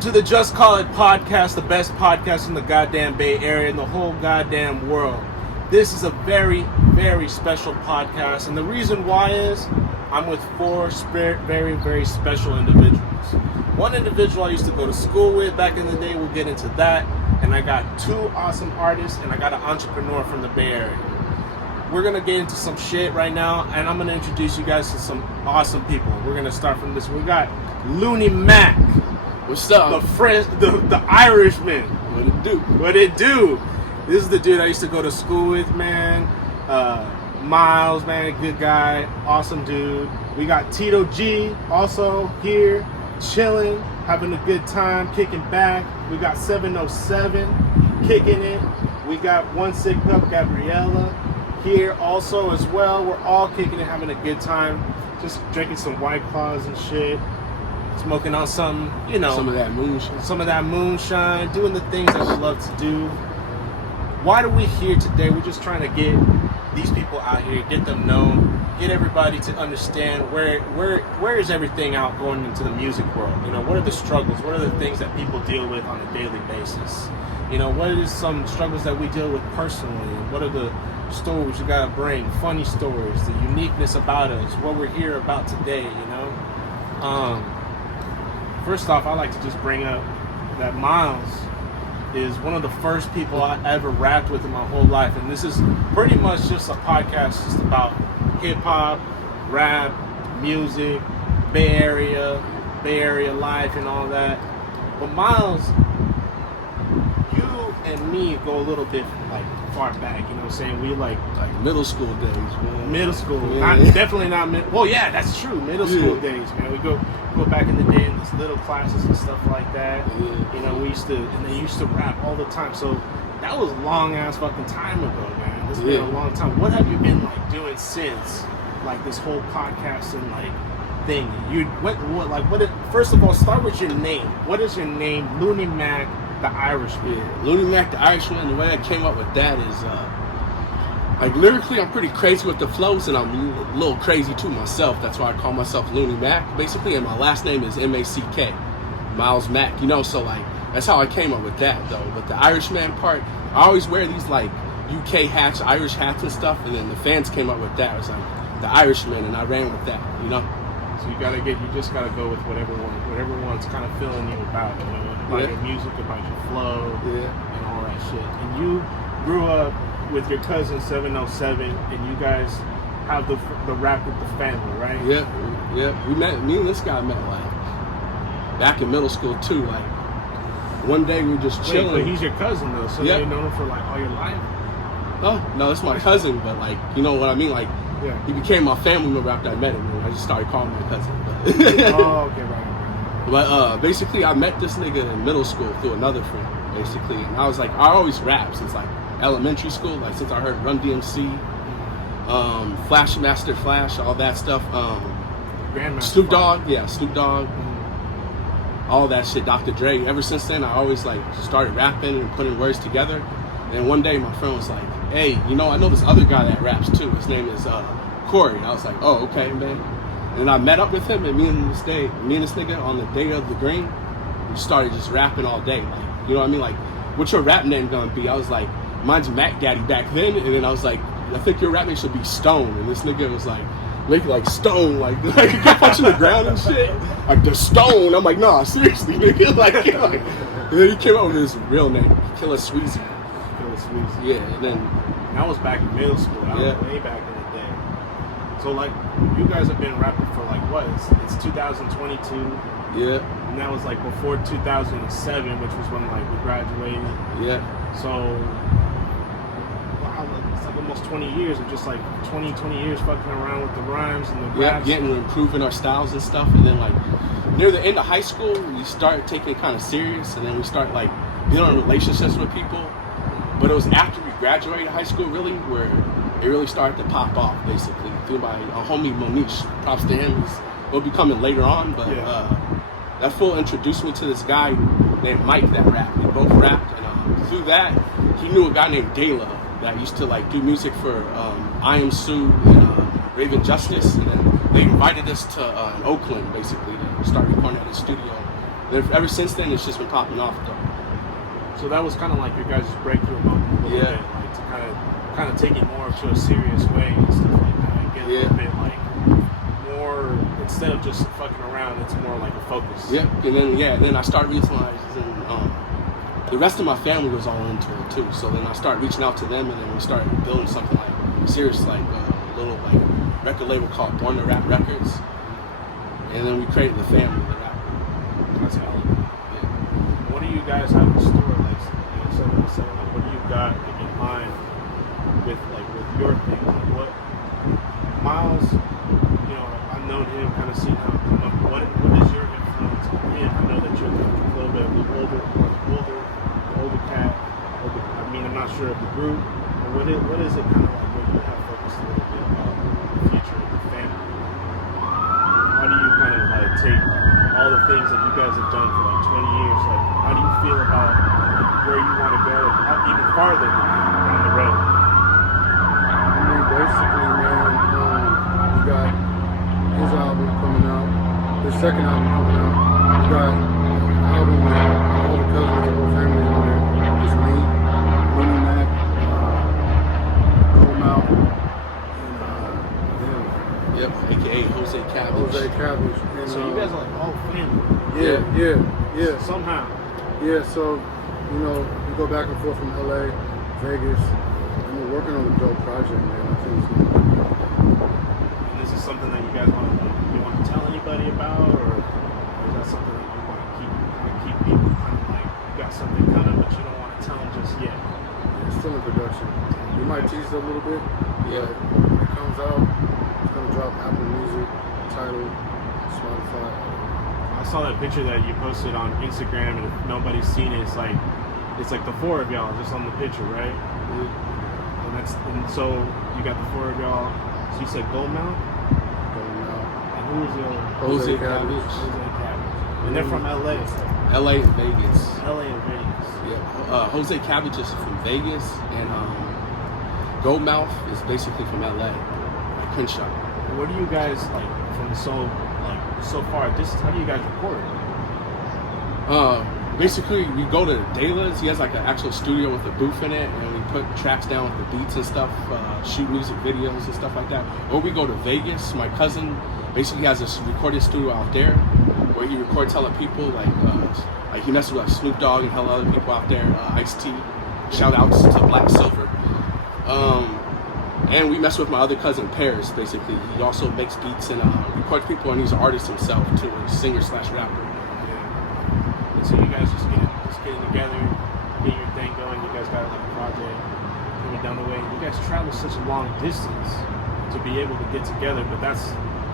Welcome to the Just Call It podcast, the best podcast in the goddamn Bay Area and the whole goddamn world. This is a very, very special podcast, and the reason why is I'm with four very, very special individuals. One individual I used to go to school with back in the day, we'll get into that, and I got two awesome artists, and I got an entrepreneur from the Bay Area. We're going to get into some shit right now, and I'm going to introduce you guys to some awesome people. We're going to start from this. We got Looney Mack. What's up? The Irishman. What it do? What it do? This is the dude I used to go to school with, man. Miles, man, good guy, awesome dude. We got Tito Gee also here, chilling, having a good time, kicking back. We got 707 kicking it. We got One Sick Up Gabriela here also as well. We're all kicking it, having a good time, just drinking some White Claws and shit. Smoking on some, you know, some of that moonshine, doing the things that we love to do. Why are we here today? We're just trying to get these people out here, get them known, get everybody to understand where is everything out going into the music world. You know, what are the struggles? What are the things that people deal with on a daily basis? You know, what is some struggles that we deal with personally? What are the stories you gotta bring? Funny stories, the uniqueness about us, what we're here about today, you know? First off, I like to just bring up that Miles is one of the first people I ever rapped with in my whole life. And this is pretty much just a podcast just about hip-hop, rap, music, Bay Area life and all that. But Miles, you and me go a little bit like far back, you know what I'm saying? We like middle school days, man. Middle school, yeah. Definitely not well, yeah, that's true. Middle school days, man. We go back in the day in these little classes and stuff like that. Yeah. You know, they used to rap all the time. So that was long ass fucking time ago, man. It's been a long time. What have you been like doing since like this whole podcasting like thing? First of all, start with your name. What is your name? Looney Mack the Irishman. Yeah, Looney Mack the Irishman. The way I came up with that is like lyrically, I'm pretty crazy with the flows, and I'm a little crazy too myself. That's why I call myself Looney Mack, basically. And my last name is M-A-C-K, Miles Mack. You know, so like that's how I came up with that, though. But the Irishman part, I always wear these like UK hats, Irish hats and stuff, and then the fans came up with that. It was like the Irishman, and I ran with that. You know. So you just gotta go with whatever one's kind of feeling you about, you know, about your music, about your flow, and all that shit. And you grew up with your cousin 707, and you guys have the rap with the family, right? Yeah. Me and this guy met like back in middle school too. Like one day we were just chilling. But he's your cousin though, so you've known him for like all your life. Oh no, it's my cousin, but like you know what I mean, like. Yeah. He became my family member after I met him, and I just started calling him my cousin. Oh, okay, right. But basically, I met this nigga in middle school through another friend, basically. And I was like, I always rap since like elementary school, like since I heard Run DMC, Flash Master Flash, all that stuff. Snoop Dogg, Snoop Dogg, all that shit, Dr. Dre. Ever since then, I always like started rapping and putting words together. And one day, my friend was like, hey, you know, I know this other guy that raps too. His name is Corey. I was like, oh, okay, man. And I met up with him, and me and this nigga on the day of the green, we started just rapping all day. Like, you know what I mean? Like, what's your rap name gonna be? I was like, mine's Mac Daddy back then. And then I was like, I think your rap name should be Stone. And this nigga was like, make it like Stone, like he kept punching the ground and shit. Like, the Stone. I'm like, nah, seriously, nigga. Like, and then he came up with his real name, Killer Sweezy. Yeah, and then that was back in middle school. That was way back in the day. So like, you guys have been rapping for like what? It's 2022. Yeah. And that was like before 2007, which was when like we graduated. Yeah. So wow, it's like almost 20 years of just like 20 years fucking around with the rhymes and the raps. Getting improving our styles and stuff, and then like near the end of high school, we start taking it kind of serious, and then we start like building relationships with people. But it was after we graduated high school, really, where it really started to pop off, basically, through my homie Monish. Props to him. He'll be coming later on, but that fool introduced me to this guy named Mike that rapped. We both rapped, and through that, he knew a guy named Dela that used to like do music for I Am Sue and Raven Justice, and then they invited us to Oakland, basically, to start recording at his studio. Ever since then, it's just been popping off though. So that was kind of like your guys' breakthrough moment a little Yeah. bit, like to kind of take it more to a serious way and stuff like that. And get a little bit like more, instead of just fucking around, it's more like a focus. Yep. And then I started realizing the rest of my family was all into it too. So then I started reaching out to them, and then we started building something like serious, like a little like record label called Born to Rap Records. And then we created the family, the rap. That's how. Yeah. What do you guys have in store, like 707? Like, what do you got like, in mind with your thing? Like, what Miles? You know, I've known him, kind of seen how it come up. What is your influence on him? I know that you're a little bit of the older cat. I mean, I'm not sure of the group. But what is it kind of like? What you have focused a little bit about the future of the family? How do you kind of like take all the things that you guys have done for like 20 years? Like, how do you feel about where you want to go even farther down the road? I mean, basically, man, we got his album coming out, his second album coming out. We got an album with all the cousins, the whole family on there. It's me, Looney Mack, and Yep. AKA Hosay Cabbage. Hosay Cabbage. And, So you guys are like all family. Yeah. Somehow. Yeah, so, you know, we go back and forth from LA, Vegas, and we're working on a dope project, man. I think it's gonna be good. And this is something that you guys want to tell anybody about, or is that something that you want to keep people kind of like, you got something coming, but you don't want to tell them just yet? It's still in production. We might tease it a little bit, Yeah. but when it comes out, it's gonna drop Apple Music, Tidal, Spotify. I saw that picture that you posted on Instagram, and if nobody's seen it, it's like the four of y'all just on the picture, right? And so you got the four of y'all. So you said Goldmouth, Going out. and who was the other? Hosay Cabbage. Hosay Cabbage. And they're from LA. LA and Vegas. LA and Vegas. Yeah. Hosay Cabbage is from Vegas, and Goldmouth is basically from LA, like Crenshaw. What do you guys like from so far? How do you guys record? Basically, we go to Dela's. He has like an actual studio with a booth in it, and we put tracks down with the beats and stuff, shoot music videos and stuff like that. Or we go to Vegas. My cousin basically has a recording studio out there where he records hella people, like he messes with like Snoop Dogg and hella other people out there. Ice-T, shout outs to Black Silver. And we mess with my other cousin Paris. Basically, he also makes beats and records people, and he's an artist himself too, a singer/rapper. And so you guys just getting together, getting your thing going. You guys got like a project coming down the way. You guys travel such a long distance to be able to get together, but that's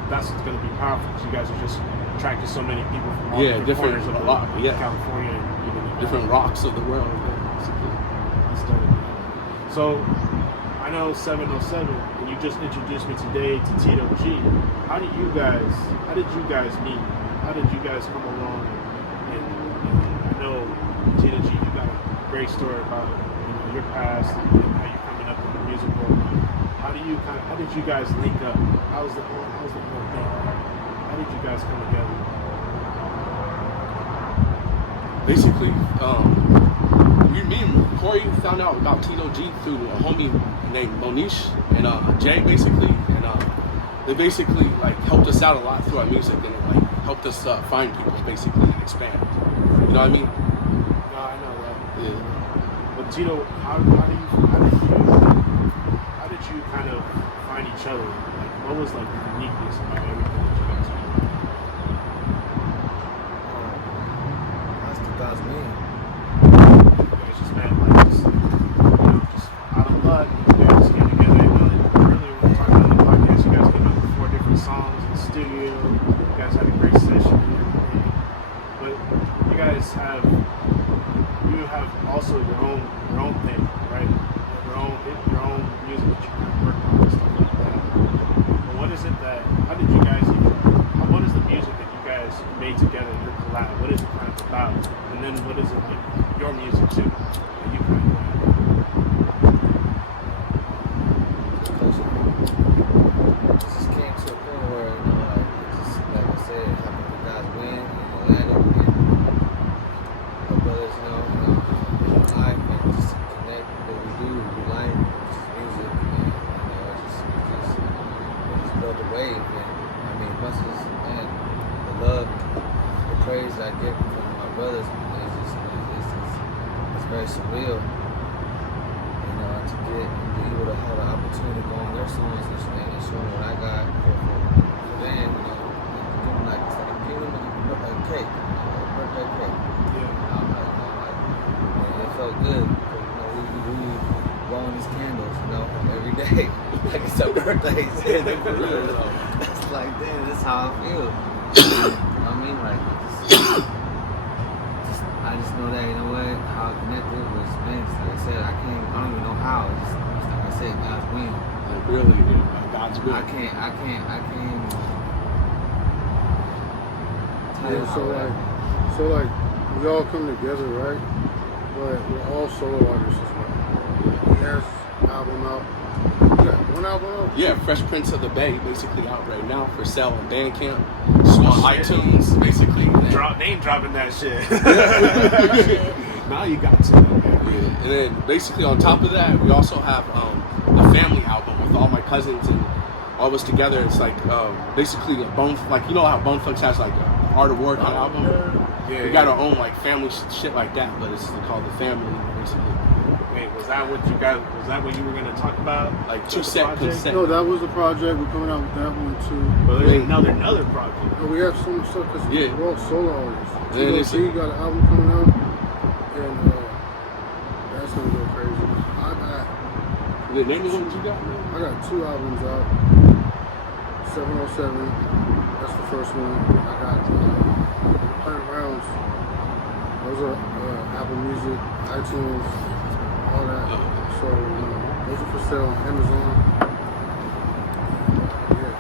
what's going to be powerful, because you guys are just attracting so many people from all different corners of California and even different rocks of the world. That's dope. So I know 707, and you just introduced me today to Tito Gee. How did you guys meet? How did you guys come along? And I know Tito Gee, you got a great story about your past and how you're coming up in the music world. How did you guys link up? How was the whole thing? How did you guys come together? Basically, me and Corey found out about Tito Gee through a homie named Monish and Jay, basically, and they basically like helped us out a lot through our music, and it like helped us find people, basically, and expand. You know what I mean? No, I know that. Yeah. But Tito, how did you kind of find each other? Like, what was like the uniqueness about everything that you guys do? That's 2000. You guys just met like just out of luck. You guys just came together. You know, earlier we were talking on the podcast, you guys came up with 4 different songs in the studio. You guys had a great session and everything. But you guys have also your own thing, right? Your own music that you kind of work on and stuff like that. But what is it what is the music that you guys made together, your collab? What is it kind of about? And then what is it like your music too that you kind of It just came to a point where, like I said, how many guys win, and landed, brothers, it's very surreal. You know, to be able to have an opportunity to go on their songs and showing what I got for them, you know, give them like, it's like give them a cake, a birthday cake. Yeah. I'm like, man, it felt good. You know, we blowing these candles, you know, every day. Like it's a birthday. It's like, damn, that's how I feel. You know what I mean? Like, I just know that, you know what, how connected was Vince. Like I said, I don't even know how. It's just, like I said, God's will. Like really, God's will. I can't. Yeah, so like, we all come together, right? But we're all solo artists as well. He has an album out. You got one album out? Yeah, Fresh Prince of the Bay, basically out right now for sale on Bandcamp. So on iTunes, basically. Name dropping that shit. Now you got to. Yeah. And then basically on top of that, we also have the family album with all my cousins and all of us together. It's like basically a Bone, like you know how Bone Thugs has like a Art of War kind of album. Yeah, we got our own like family shit like that, but it's called the family basically. Wait, was that what you were gonna talk about? Like two set. No, that was the project. We're coming out with that one too. Well, there's another project. No, we have so much stuff because we're all solo artists. Tito Gee got an album coming out, and that's gonna go crazy. The name of what you got, man? I got 2 albums out. 707, that's the first one. I got 100 Rounds. Those are Apple Music, iTunes, all that. So those are for sale on Amazon. Yeah,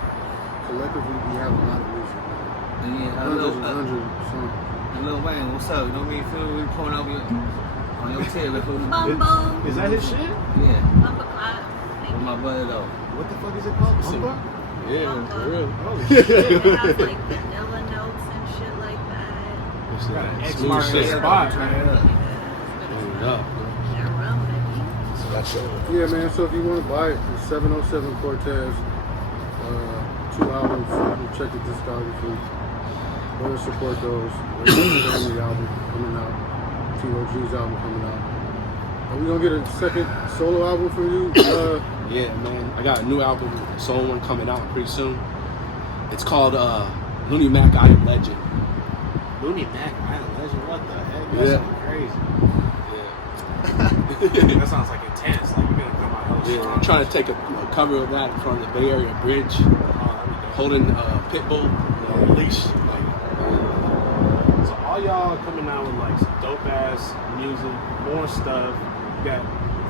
collectively we have a lot of music. Yeah, hundreds songs. And Lil Wayne, what's up? You know me, feel we pulling over on your tail. Bum bum. Is that his shit? Yeah. Bumper clock. With my brother though. What the fuck is it called? Bumper? Yeah, for real. Oh It shit. has like vanilla notes and shit like that. It's got an X Smooth mark shit. spot, Turn man. it up. Yeah. That rum, baby. So that's it. Yeah, man. So if you want to buy it, it's 707 Cortez. 2 albums. You check the discography. Go and support those. There's a family album coming out. Tito Gee's album coming out. Are we gonna get a second solo album from you? Yeah, man. I got a new album, solo one coming out pretty soon. It's called Looney Mack I Am Legend. Looney Mack, I Am Legend. What the heck? Yeah. That sounds crazy. That sounds like intense. Like you're gonna come out hella Yeah, strong. I'm trying to take a cover of that in front of the Bay Area Bridge, holding Pitbull on a leash. So all y'all coming out with like some dope ass music, more stuff. You got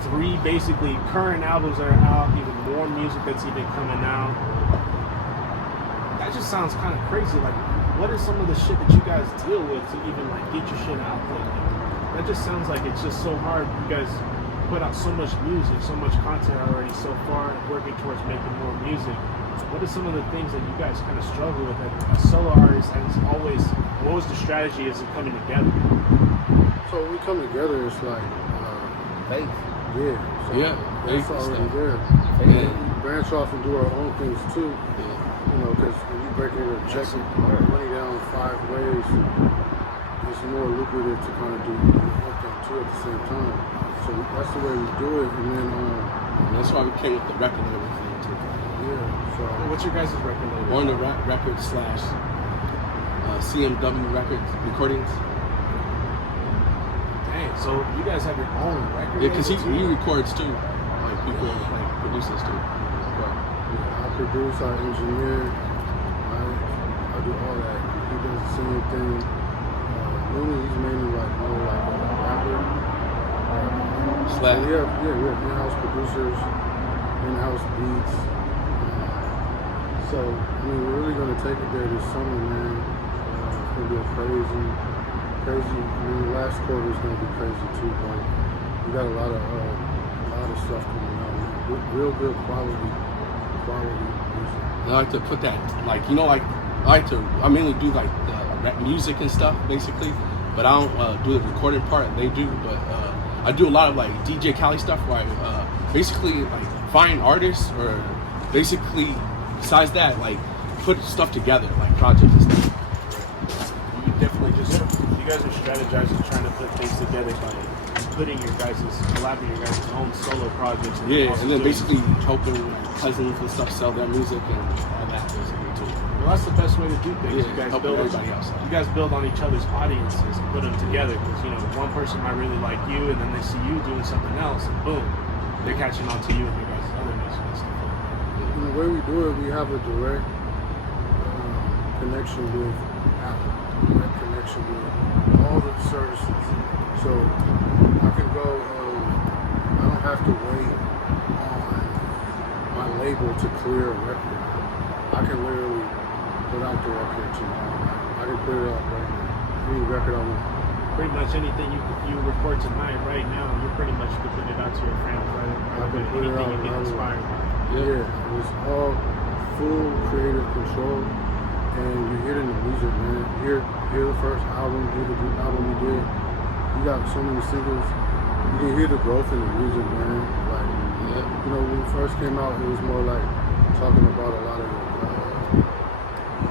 3 basically current albums that are out, even more music that's even coming out. That just sounds kind of crazy. Like, what is some of the shit that you guys deal with to even like get your shit out there? That just sounds like it's just so hard. You guys put out so much music, so much content already so far, and working towards making more music. What are some of the things that you guys kind of struggle with as a solo artist? And it's always, what was the strategy as it coming together? So when we come together, it's like Faith. yeah, so Yeah, that's faith and already stuff. there. Yeah. And we branch off and do our own things too. Yeah. You know, because when you break into checking money down 5 ways, it's more lucrative to kind of do one thing too at the same time. So that's the way we do it, and then And that's why we came with the record and everything too. yeah. So What's your guys' record label? On the Records / CMW Records Recordings. Dang, so you guys have your own record Yeah, because he label too? records too. Like people like producers too. yeah, I produce, I engineer, I do all that. He does the same thing. Looney, he's mainly like more like a rapper. Slap. We have in-house producers, in-house beats. So I mean, we're really gonna take it there this summer, man. It's gonna be a crazy. I mean, the last quarter is gonna be crazy too, but we got a lot of stuff coming out. Real good quality music. And I like to put that, like, you know, like, I mainly do like the rap music and stuff, basically, but I don't do the recording part, they do, but I do a lot of like DJ Cali stuff where I basically like find artists or basically, besides that, like put stuff together, like projects and stuff. You definitely just, you guys are strategizing, trying to put things together by putting collaborating your guys' own solo projects. Yeah, also and then doing- basically helping cousins and stuff sell their music and all that basically too. Well, that's the best way to do things. Yeah, You guys helping build everybody else out. You guys build on each other's audiences and put them together. Because one person might really like you, and then they see you doing something else, and boom, they're catching on to you and your guys' other music and stuff like that. And the way we do it, we have a direct connection with Apple, direct connection with all the services. So I can go, I don't have to wait on my label to clear a record. I can literally put out the record tomorrow. I can put it out right now. Any record I want. Pretty much anything you record tonight, right now, you pretty much could put it out to your friends, right? I can put it Anything out you get right inspired by. Yeah, it was all full creative control, and you hear it in the music, man. Hear the first album, hear the album we did. You got so many singles. You can hear the growth in the music, man. Like, when we first came out, it was more like talking about a lot of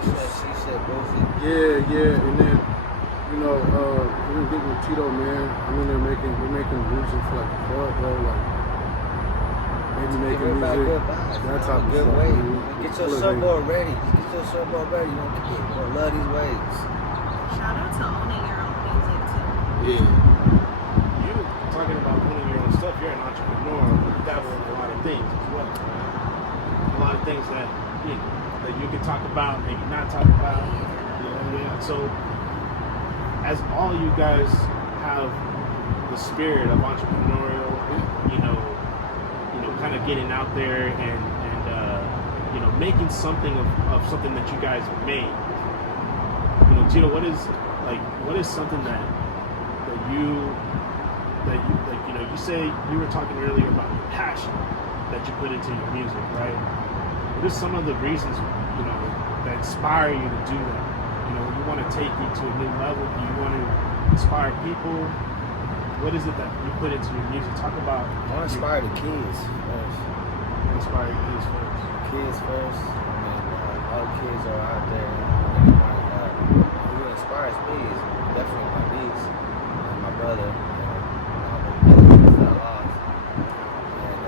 She said bullshit. yeah, and then we're getting with Tito, man. I mean, we're making music for like the club, bro. Like maybe making Everybody music, good vibes, that type of good stuff. way. Man. Get your surfboard ready. Get your surfboard ready. You don't love these waves. Shout out to owning your own music too. Yeah. You talking about owning your own stuff, you're an entrepreneur, you dabble in a lot of things as well, right? A lot of things that you can talk about, maybe not talk about. Yeah. So as all you guys have the spirit of entrepreneurial, kind of getting out there and making something of something that you guys made. Tito, what is something that you say you were talking earlier about your passion that you put into your music, right? What are some of the reasons that inspire you to do that? You want to take it to a new level. Do you want to inspire people? What is it that you put into your music? Talk about. I want to inspire the kids first. Inspire your kids first. Kids first. I mean, all the kids are out there. Who inspires me is definitely my niece and my brother. All the people that I lost. And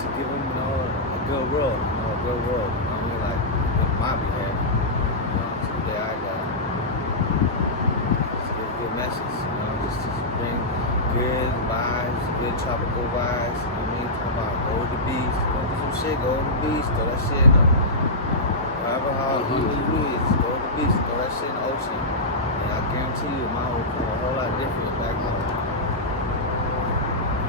to give them, a good world. A good world. I mean, like, with my behalf. So the day I got. Just give a good message. Just bring good vibes, good tropical vibes. Talking about go to the beach, go do some shit, go to the beach, throw that shit in the wherever how you is, go to the beach, throw that shit in the ocean. And I guarantee you mine will come a whole lot different back home.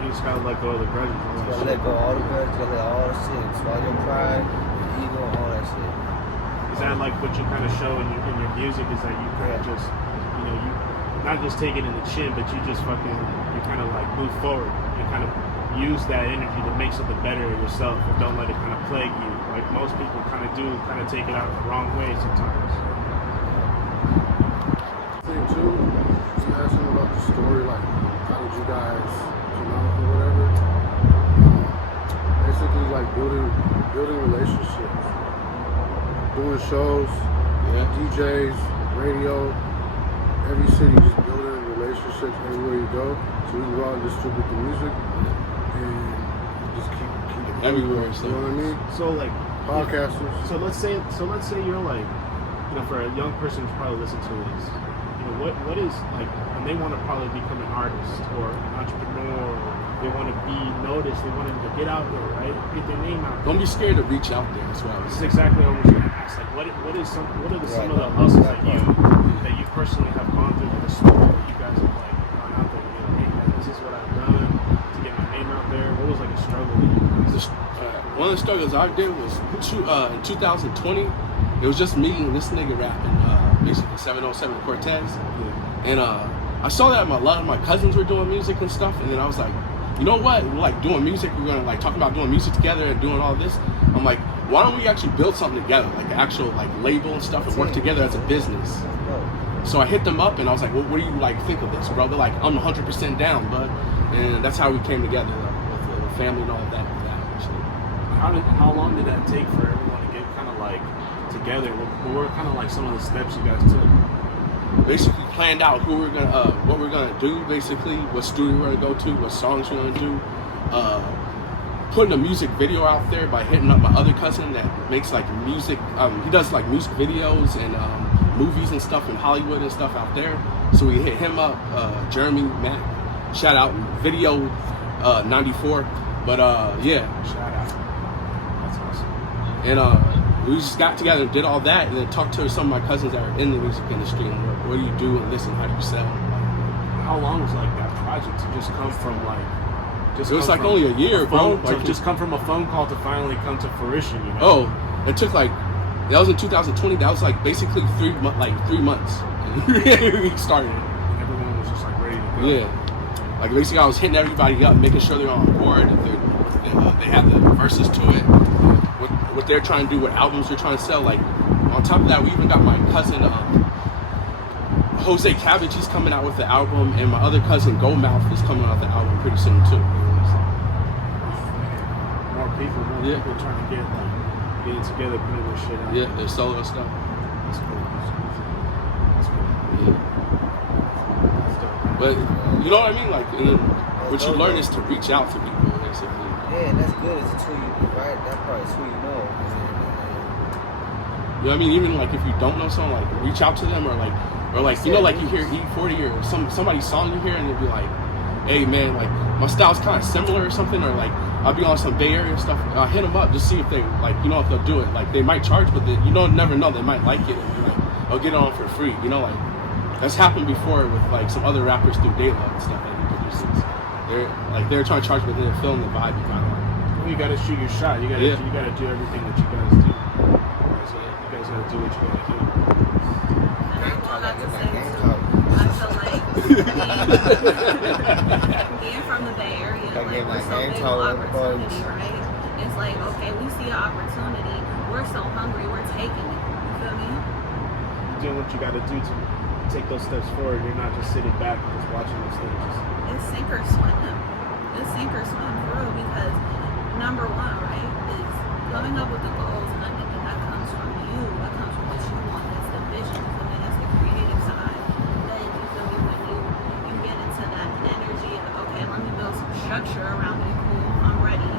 You just gotta let go of the grudges. You gotta let go of all the grudges, you gotta let all the shit, swallow your pride, your ego, all that shit. Is that like what you kind of show in your music? Is that you kind of just, you not just take it in the chin, but you just you kind of like move forward. You kind of use that energy to make something better of yourself, and don't let it kind of plague you. Like most people kind of take it out the wrong way sometimes. Thing too, you asked him about the story, like how did you guys come out or whatever. Basically, like building relationships, doing shows, DJs, radio, every city, just building relationships everywhere you go, so we can go out and distribute the music. And just keep it Everywhere, you know what I mean? So like Podcasters. So let's say you're like, for a young person who's probably listening to this, what is like when they want to probably become an artist or an entrepreneur, or they want to be noticed, they want to get out there, right? Get their name out there. Don't be scared to reach out there as well. This is exactly what I was going to ask. Like, what are some of the hustles that you personally have gone through with the story that you guys have like gone out there and be like, hey man, this is what I've done to get my name out there? What was like a struggle that you guys? One of the struggles I did was in 2020. It was just me and this nigga rapping, basically 707 Cortez. And I saw that a lot of my cousins were doing music and stuff, and then I was like, you know what? We're like doing music. We're gonna like talk about doing music together and doing all this. I'm like, why don't we actually build something together, like the actual like label and stuff, and work together as a business? So I hit them up and I was like, well, what do you like think of this, bro? They're like, I'm 100% down, bud. And that's how we came together with the family and all of that. How long did that take for everyone to get kind of like together? What were kind of like some of the steps you guys took? basically planned out who we're gonna, what we're gonna do, basically, what studio we're gonna go to, what songs we're gonna do. Putting a music video out there by hitting up my other cousin that makes like music. He does like music videos and movies and stuff in Hollywood and stuff out there. So we hit him up, Jeremy Mack. Shout out Video 94. But yeah. Shout out. That's awesome. And we just got together and did all that, and then talked to some of my cousins that are in the music industry and what do you do and listen, how do you sell? How long was like that project to just come from like? It was like only a year, bro. Like just come from a phone call to finally come to fruition, you know? Oh, it took like, that was in 2020. That was like basically 3 months. We started. And everyone was just like ready to go. Yeah. Like basically, I was hitting everybody up, making sure they're on board. They have the verses to it. What they're trying to do, what albums they're trying to sell. Like on top of that, we even got my cousin Hosay Cabbage. He's coming out with the album, and my other cousin Goldmouth is coming out with the album pretty soon too. More people trying to getting together, putting this shit out. Yeah, their solo stuff. That's cool. That's cool. Yeah. That's dope. But you know what I mean? Like, and then what you learn is to reach out to people, basically. Yeah, and that's good. It's until you, right? That part is who you know. You know what I mean? Even like if you don't know someone, like reach out to them, or like you know, like you hear E40 or somebody's song you hear, and you'll be like, hey man, like my style's kind of similar or something, or like I'll be on some Bay Area stuff. I'll hit them up just see if they like, you know, if they'll do it. Like they might charge, but they, you know, never know, they might like it, and be like, I'll get it on for free. You know, like that's happened before with like some other rappers through De La and stuff that he produces. They're trying to charge, but they're feeling the vibe you got. Well, you gotta shoot your shot. You gotta do everything that you guys do. You guys gotta do what you gotta do. And I want to say too, I feel like being from the Bay Area, like we're so big on opportunity, right? It's like, okay, we see an opportunity, we're so hungry, we're taking it. You feel me? You're doing what you gotta do to take those steps forward. You're not just sitting back and just watching those things. It's sink or swim. It's sink or swim for real, because number one, right, is coming up with the goals, and I think that comes from you. That comes from what you want. That's the vision. You feel me? That's the creative side. Then you feel me, when you get into that energy of, okay, let me build some structure around it. Cool, I'm ready.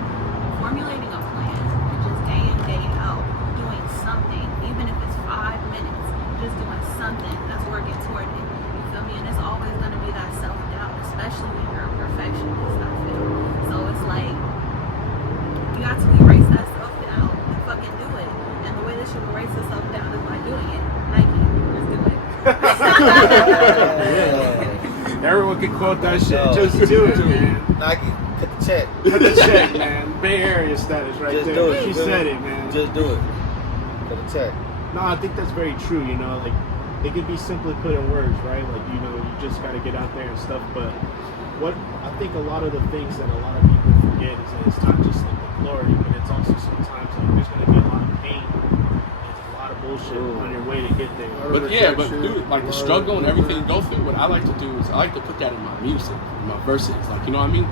Formulating a plan, and just day in, day out, doing something, even if it's 5 minutes, just doing something that's working toward it. You feel me? And it's always gonna be that self-doubt, especially when you're a perfectionist, I feel. So it's like, you got to erase that self-doubt and fucking do it. And the way that you erase the self-doubt is by doing it. Nike, just do it. Everyone can quote that shit. Just do it, man. Nike, cut the check. Cut the check, man. Bay Area status right Just there. do it. She said it, man. Just do it. Cut the check. No, I think that's very true, you know, like it could be simply put in words, right? Like, you know, you just gotta get out there and stuff, but what I think a lot of the things that a lot of people forget is that it's not just like the glory, but it's also sometimes like there's gonna be a lot of pain and a lot of bullshit on your way to get there. But yeah, but dude, like the struggle and everything you go through, what I like to do is I like to put that in my music, in my verses, like, you know what I mean?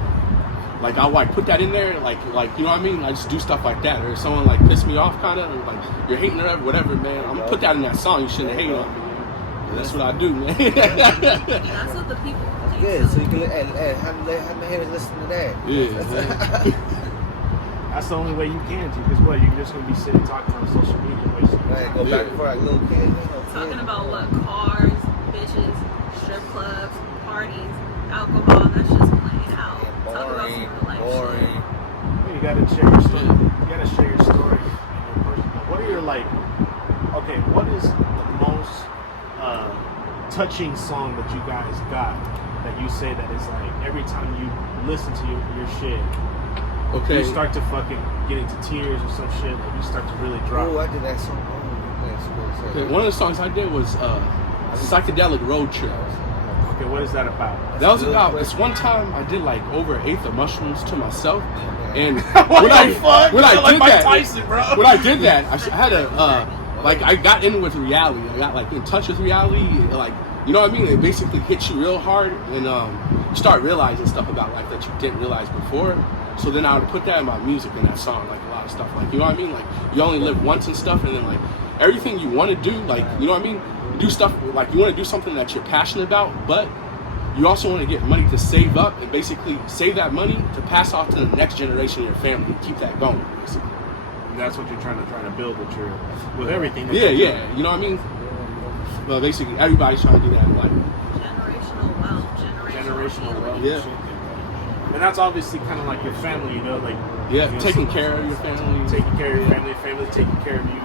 Like I'll like put that in there, like you know what I mean? I just do stuff like that. Or if someone like pissed me off, kind of, or like you're hating or whatever, man. I'm gonna put that in that song. You shouldn't hate on me. Man. That's what I do, man. That's what the people That's think. good. So you can have my haters listen to that. Yeah. That's the only way you can, because what, you're just gonna be sitting talking on social media wasting your Right, time. go back and forth like little kids. You know, Talking about what? Cars, bitches, strip clubs, parties, alcohol, that's just playing out. Talk about some real life boring. You gotta share your story. You gotta share your story and your personal. What are your like? Okay, what is the most touching song that you guys got that you say that is like every time you listen to your shit, Okay. you start to fucking get into tears or some shit, like you start to really drop. Oh, I did that song. Okay, one of the songs I did was Psychedelic Road Trip. Okay, what is that about? That was about, it's one time I did like over an eighth of mushrooms to myself. And What when I the fuck? when I You're like did Mike that, Tyson, bro. when I did that, I had a like I got in with reality. I got like in touch with reality. Like, you know what I mean? It basically hits you real hard, and you start realizing stuff about life that you didn't realize before. So then I would put that in my music in that song, like a lot of stuff. Like, you know what I mean? Like, you only live once and stuff, and then like everything you want to do, like, you know what I mean? do stuff like you want to do something that you're passionate about, but you also want to get money to save up and basically save that money to pass off to the next generation of your family and keep that going, basically. And that's what you're trying to build with everything. Yeah, you know what I mean? Well, basically, everybody's trying to do that in life. Generational wealth, Generational wealth. Yeah. And that's obviously kind of like your family, you know, like taking care of your family, taking care of your family taking care of you,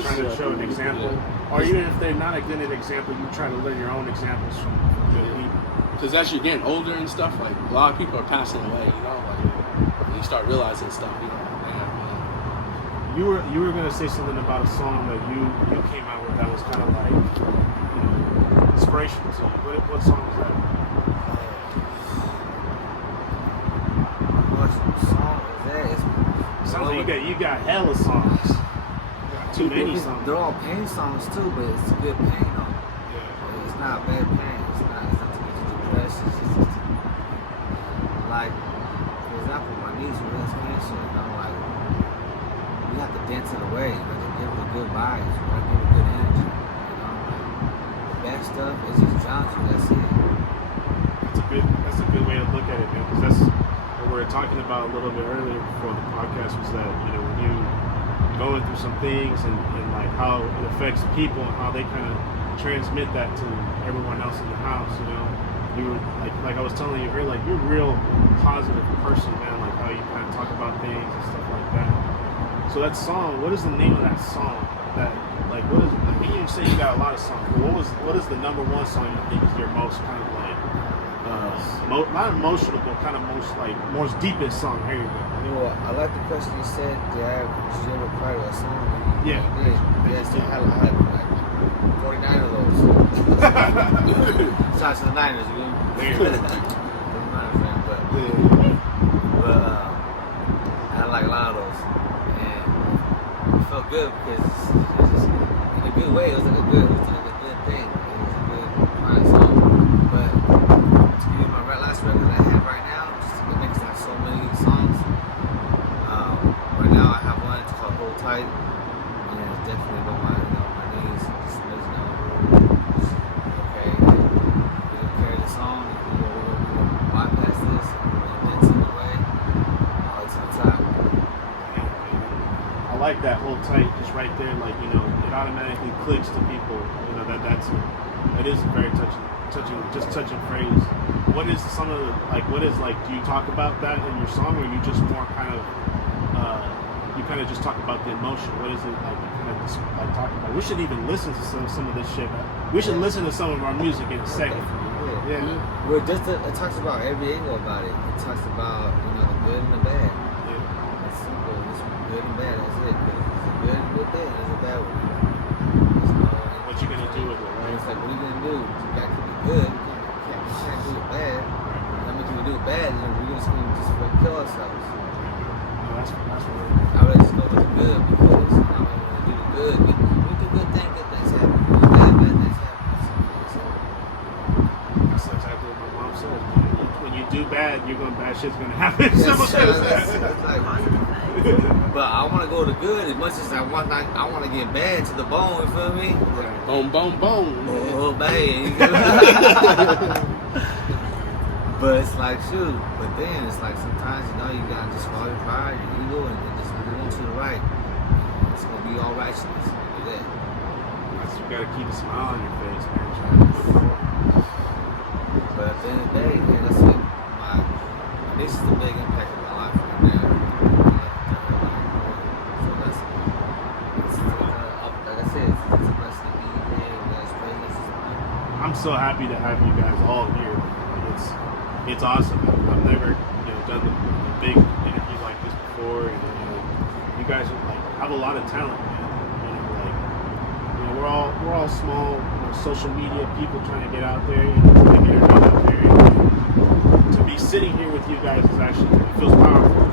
trying to show an example, or even if they're not a good example, you try to learn your own examples from good people. Because as you're getting older and stuff, like a lot of people are passing away, you know, like you start realizing stuff, you know. You were gonna say something about a song that you came out with that was kind of like, you know, inspirational. So what song was that? What song is that? Sounds like you got hella songs. Too many songs. They're all pain songs too, but it's a good pain though. Yeah. It's not bad pain. It's not to get you depressed. It's just like, for example, my niece who has cancer, you know, like you have to dance it away. You have to give it a good vibes. You have to give it good energy. You know, like the bad stuff is just drowns you. That's it. That's a good way to look at it, man. Because that's what we were talking about a little bit earlier before the podcast was that, you know, when you going through some things and like how it affects people and how they kind of transmit that to everyone else in the house, you know. You were like I was telling you earlier, like you're a real positive person, man. Like how you kind of talk about things and stuff like that. So that song, what is the name of that song? That like what is? I mean, you say you got a lot of songs, but what is the number one song you think is your most kind of like not emotional, but kind of most deepest song? Here you go. You know what? I like the question you said. Did you ever cry to a song? Yeah. Yes, I had like 49 of those. Shout out to the Niners, you know? But I had like a lot of those. And it felt good because it's just, in a good way, it was like a good thing. It was a good crying song. But to give you my last record that I have right now, just to make I have so many songs. Right now I have one, it's called Hold Tight. And it's definitely on my knees. Just listen to okay, we're gonna carry the song, we're gonna bypass this, we're gonna dance it away, all the way to the top. I like that Hold Tight just right there, like, you know, it automatically clicks to people, you know, that is a very touching phrase. What is some of the, do you talk about that in your song, or you just more kind of you kind of just talk about the emotion? What is it like you kind of just like talk about? We should even listen to some of this shit. We should listen to some of our music in a second. Yeah. It talks about every angle about it. It talks about, you know, the good and the bad. Yeah. It's simple. It's good and bad. That's it. It's a good thing. It's a bad one. What you gonna do with it, right? It's like, what are you gonna do? You gotta keep it good. You can't do it bad. I mean, if you do it bad, then we're just gonna kill ourselves. No, that's what I would just go with the good because I mean, when you do the good, we do good things happen. When you bad things happen. That's exactly what my mom says. When you do bad, bad shit's gonna happen. Yes, Simple shit as that. But I want to go to good as much as I want to get bad to the bone. You feel me? Boom, boom, boom. Oh, bang. But it's like, shoot. But then it's like sometimes, you know, you gotta just follow your pride, your ego, and just move on to the right. It's gonna be all righteousness. Do that. You gotta keep a smile on your face, man. But at the end of the day, yeah, that's it. This is the big impact of my life right now. So that's like I said, it's a blessing to be here. You guys' presence. I'm so happy to have you guys all here. It's awesome. I've never done a big interview like this before, and you guys are have a lot of talent, man. We're all small social media people trying to get out there, to get our name out there. And to be sitting here with you guys is actually, it feels powerful,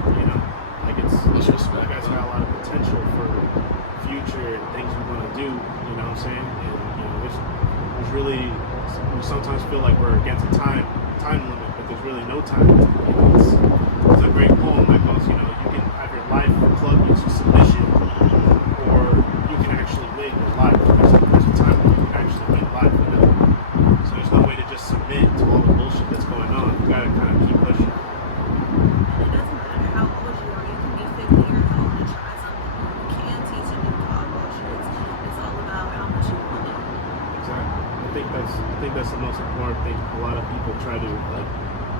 it's respect. You guys got a lot of potential for future and things we want to do, you know what I'm saying? And there's really, we sometimes feel like we're against a time limit, but there's really no time. It's a great poem that goes, you can have your life club you to submission, or you can actually live your life. There's a time when you can actually more things. A lot of people try to like.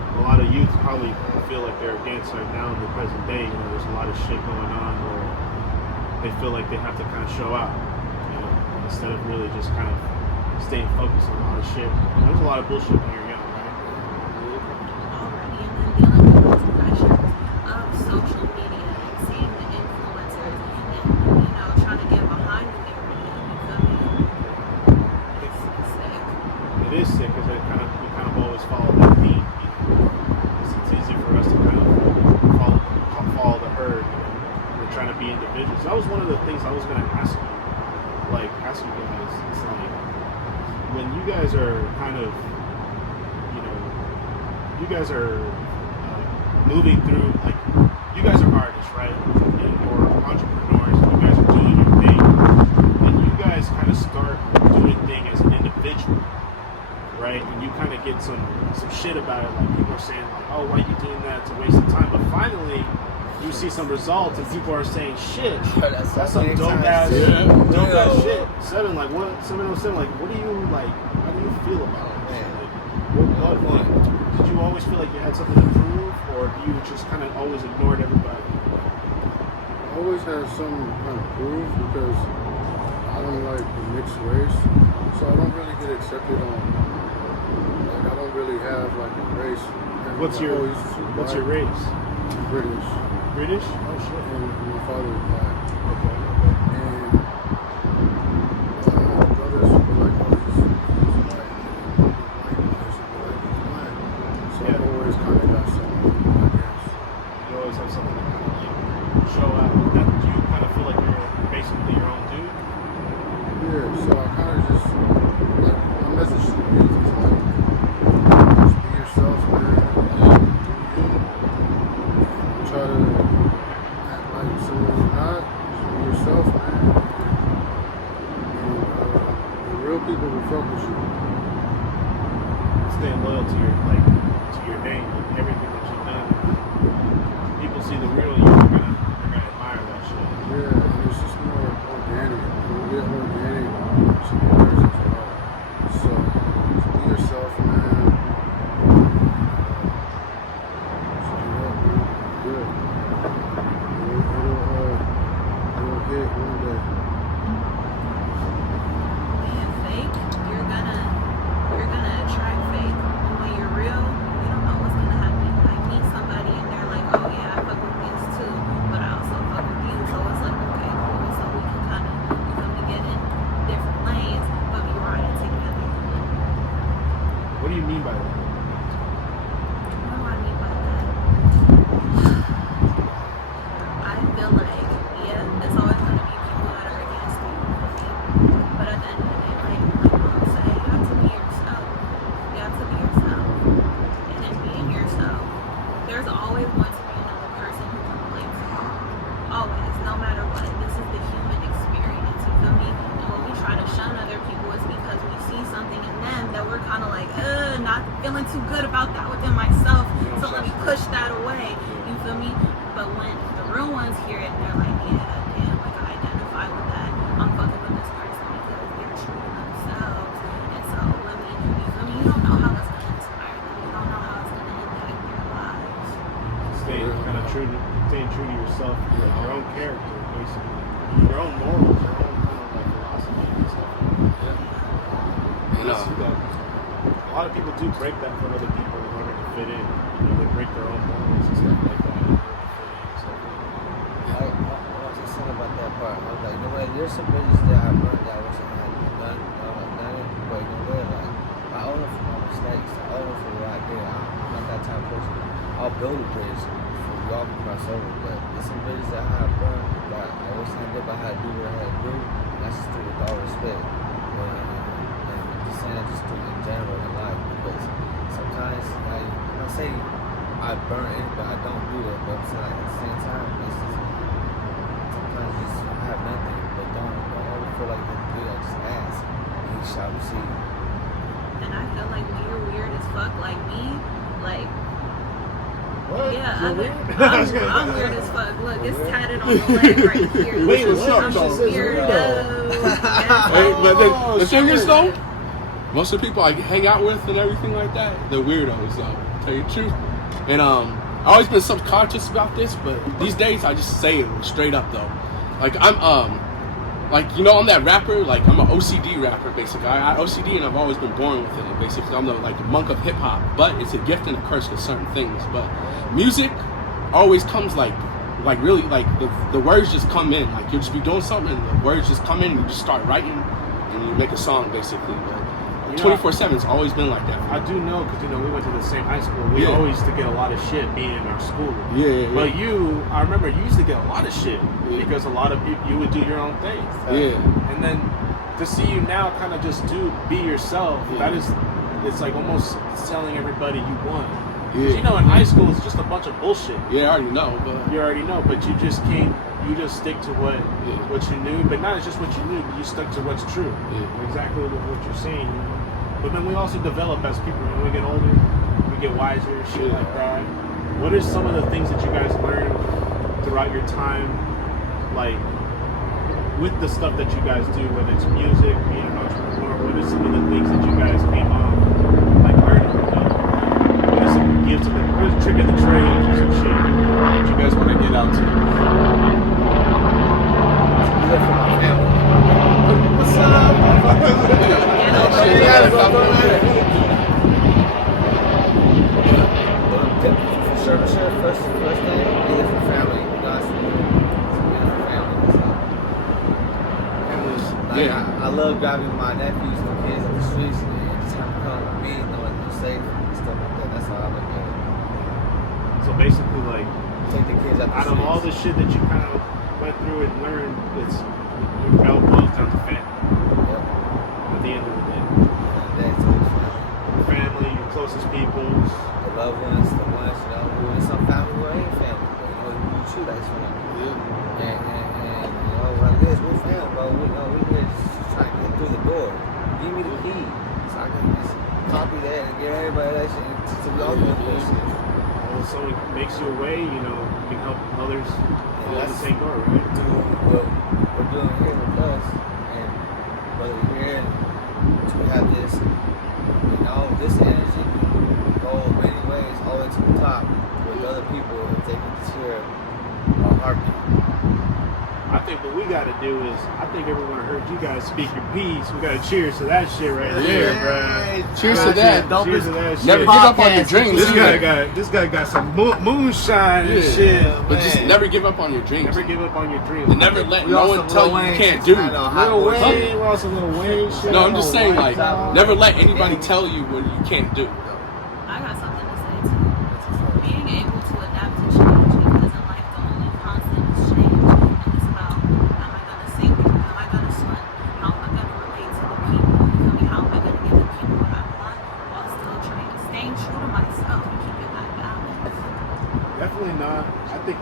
A lot of youth probably feel like they're a gangster now in the present day. You know, there's a lot of shit going on where they feel like they have to kind of show out, you know, instead of really just kind of staying focused on a lot of shit. You know, there's a lot of bullshit when you're young, right? Already, and then dealing with those pressures of social media and seeing the influencers and, you know, trying to get behind the narrative. You feel me? It's sick. It is sick because we kind of always follow that theme. It's easy for us to kind of follow the herd. You know, we're trying to be individuals. That was one of the things I was going to ask you. Like, ask you guys. It's like when you guys are kind of, you know, you guys are moving through. Like, you guys are artists, right? Or entrepreneurs. You guys are doing your thing, and you guys kind of start doing things as an individual. Right, and you kind of get some shit about it, like people are saying like, oh, why are you doing that? It's a waste of time. But finally, you see some results, and people are saying, shit, that's some dope ass shit. 707, like what? 707, like what do you like? How do you feel about it? Like, what? Did you always feel like you had something to prove, or do you just kind of always ignored everybody? I always had something to kind of prove because I don't like the mixed race, so I don't really get accepted on. I don't really have like a race. And What's your race? British. British? Oh shit. And my father is black. Okay. And my brothers were like, oh, he's black. So Yeah. I've always kind of got something, I guess. You always have something to kind of like show out. That do you kind of feel like you're basically your own dude? Yeah, so I kind of just, like, my message to the youth is like, yourself, man. Try to act like someone you're not. Just be yourself, man. And the real people will fuck with you. Staying loyal to your name, like everything that you've done. People see the real you, they're gonna admire that shit. Yeah, and it's just more organic. It'll get organic supporters as well. So just be yourself, man. What do you mean by that? Feeling too good about that within myself, so let me push that away. You feel me? But when the real ones hear it, they're like, yeah, damn, like I identify with that. I'm fucking with this person because they're true to themselves. And so let me, you feel me? You don't know how that's gonna inspire them. You don't know how it's gonna impact their lives. Staying true to yourself, your own character, basically, your own morals, your own kind of like philosophy and stuff. Yeah. A lot of people do break that from other people in order to fit in. You know, they break their own morals and stuff like that in order to fit in. I was just saying about that part. I was like, you know what? There's some bridges that I burned that I wish I had done it, but you know what? Like, I own it for my mistakes. I own it for what I did. I'm not that type of person. I'll build a bridge for y'all to cross over, but there's some bridges that I have burned that I wish I did, but I had to do what I had to do. And that's just do with all respect. Just in general in life, because sometimes I'm not saying I burn it, but I don't do it. But it's like at the same time, it's just sometimes you just have nothing, but don't ever feel like you're good. I just ask, and you shall receive. And I feel like when you're weird as fuck, like me, like. What? Yeah, I'm weird as fuck. Look, it's tatted on the leg right here. Wait, what's up? I'm She a says weirdo. Wait, but the fingers though? most of the people I hang out with and everything like that, they're weirdos, though, to tell you the truth. And I've always been subconscious about this, but these days I just say it straight up, though. Like, I'm that rapper, like, I'm an OCD rapper, basically. I OCD, and I've always been born with it, basically. I'm the, like, monk of hip-hop, but it's a gift and a curse with certain things. But music always comes, like really, like, the words just come in. Like, you'll just be doing something, and the words just come in, and you just start writing, and you make a song, basically. But 24/7, it's always been like that. I do know, because, we went to the same high school. We always used to get a lot of shit being in our school. Yeah. But I remember you used to get a lot of shit because a lot of people, you would do your own thing. And then to see you now kind of just be yourself, it's like almost telling everybody you won. Because in high school, it's just a bunch of bullshit. Yeah, I already know. But you just can't, you just stick to what you knew. But not just what you knew, but you stuck to what's true. Exactly what you're saying. But then we also develop as people. When we get older, we get wiser, shit like that. What are some of the things that you guys learned throughout your time, like, with the stuff that you guys do, whether it's music, being an entrepreneur, what are some of the things that you guys came off, like, learning, What are some gifts, what is a trick of the trade or some shit that you guys want to get out to? What's up? First thing, be there for family. I love driving my nephews and kids in the streets and just having to come with me, knowing they're safe and stuff like that. That's how I look at it. So basically, like, take the kids out of all the shit that you kind of went through and learned, it all boils down to family. At the end of the day. Family, your closest people. The loved ones, there's some family who ain't family, but you treat like family. And what it is, we're family, bro. We here just trying to get through the door. Give me the key, so I can just copy that and get everybody that shit to be all good this shit. Well, so it makes you a way, you can help others follow the same door, right? Do what we're doing here with us, and whether we're here to have this, this energy can go many ways all the way to the top with other people if they can hear our heartbeat. I think what we got to do is, I think everyone heard you guys speak your piece. We got to cheers to that shit right there, bro. Cheers to that. Cheers to that shit. Never give up on your dreams. This guy got some moonshine and shit. But just never give up on your dreams. Never give up on your dreams. And never let no one tell you can't do. Lil Wayne, we're also Lil Wayne shit. No, I'm just saying, like, never let anybody tell you what you can't do. I got something to say too. Being able to adapt to change, because in life the only constant is change. And it's about, am I gonna sink? Am I gonna swim? How am I gonna relate to the people? How am I gonna give the people what I want while still staying true to myself and keeping that balance? Definitely not. I think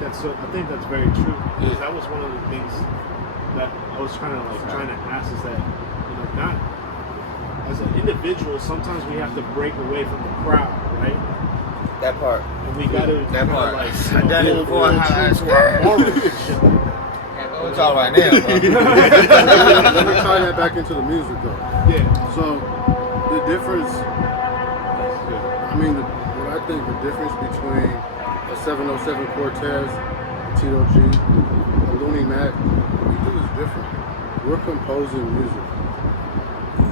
that's very true. Because that was one of the things that I was trying to ask is that, not as an individual, sometimes we have to break away from the crowd, right? That part. And we gotta I've done it before. I have We're talking right now. Let me tie that back into the music, though. Yeah. So the difference, what I think the difference between a 707 Cortez, Tito Gee, a Looney Mack, what we do is different. We're composing music.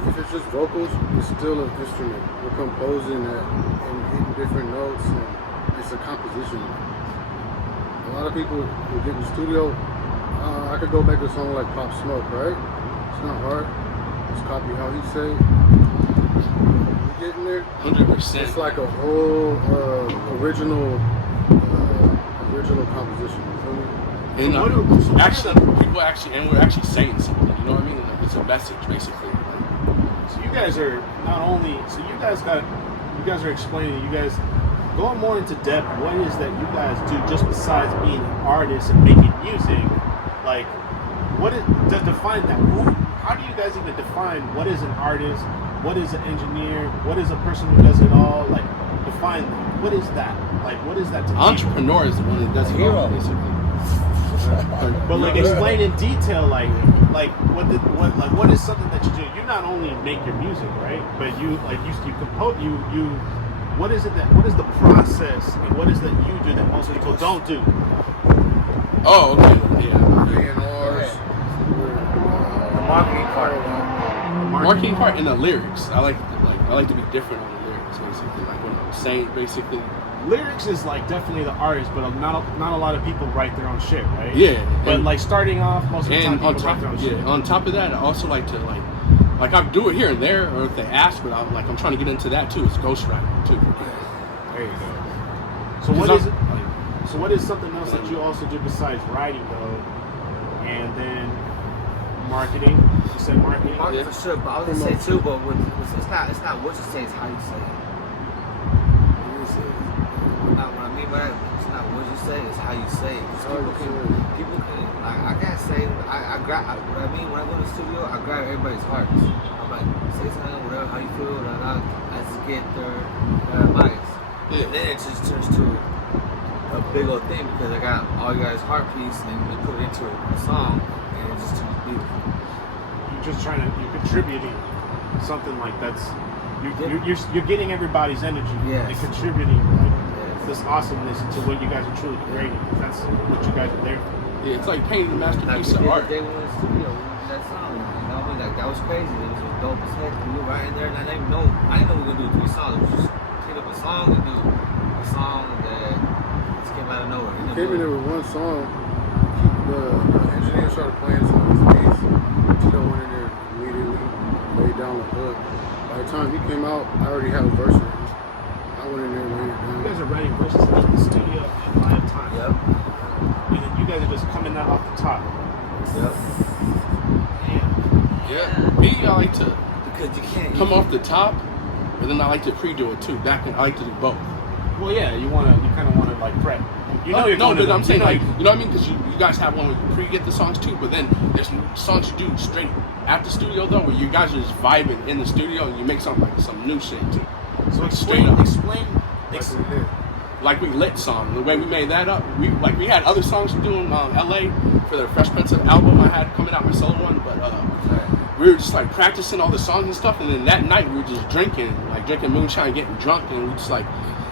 If it's just vocals, it's still an instrument. We're composing that and hitting different notes, and it's a composition. A lot of people will get in the studio. I could go make a song like Pop Smoke, right? It's not hard. Just copy how he say. You get in there, 100%. it's like a whole original composition. You feel me? And we're actually saying something. You know what I mean? Like, it's a message, basically. So you guys are you guys are explaining, you guys going more into depth, what is that you guys do just besides being an artist and making music? Like, what is, to define that? How do you guys even define what is an artist? What is an engineer? What is a person who does it all? Like, define that. What is that? Like, what is that to Entrepreneur is the one that does it all, basically. But like explain in detail, like what is something that you do? You not only make your music, right? But you compose you. What is the process and what is that you do that most people don't do? Oh, okay, yeah. A&Rs, Marketing part. Marketing part and the lyrics. I like to be different on the lyrics, basically. Like when I'm saying, basically. Lyrics is like definitely the artist, but not a lot of people write their own shit, right? Yeah. But like starting off, most of the time people write their own shit. On top of that, I also like to like I do it here and there, or if they ask, but I'm trying to get into that too. It's ghostwriting too. There you go. So what is something else that you also do besides writing though, and then marketing? You said marketing. Marketing for sure, but I was gonna say too, but it's not what you say, it's how you say it. What I mean by that, it's not what you say, it's how you say it. People can, like, I can't say, I grab, what I mean, when I go to the studio, I grab everybody's hearts. I'm like, say something, whatever, how you feel, I just get their advice. Yeah. And then it just turns to a big old thing because I got all you guys' heart piece and we put it into a song and it just turns beautiful. You're contributing something like that's, you're getting everybody's energy and contributing like this awesomeness into what you guys are truly creating. That's what you guys are there for. Yeah, it's like painting a masterpiece of art. They went in the studio with that song, you know what I mean? Like, that was crazy. It was just dope as heck. We were right in there and I didn't know we were going to do 3 songs. It was just pick up a song and do a song that just came out of nowhere. Came in there with one song. The engineer started playing some of his beats. Tito went in there immediately, laid down the hook. By the time he came out, I already had a verse written. I went in there and laid it down. You guys are writing verses in the studio in live time. Yep. And then you guys are just coming out off the top. Yep. Yeah. Me, I like to Because you can't come off the top, and then I like to pre-do it too. I like to do both. Well, yeah, you kind of want to like prep. You know you're no, going to but I'm saying like, you know what I mean? Because you guys have one where you pre-get the songs too, but then there's songs you do straight at the studio though, where you guys are just vibing in the studio and you make some new shit too. So Straight explain. Like we lit song, the way we made that up. We had other songs to do in LA for the Fresh Prince album I had coming out, my solo one, but we were just like practicing all the songs and stuff, and then that night we were just drinking moonshine, getting drunk, and we just like,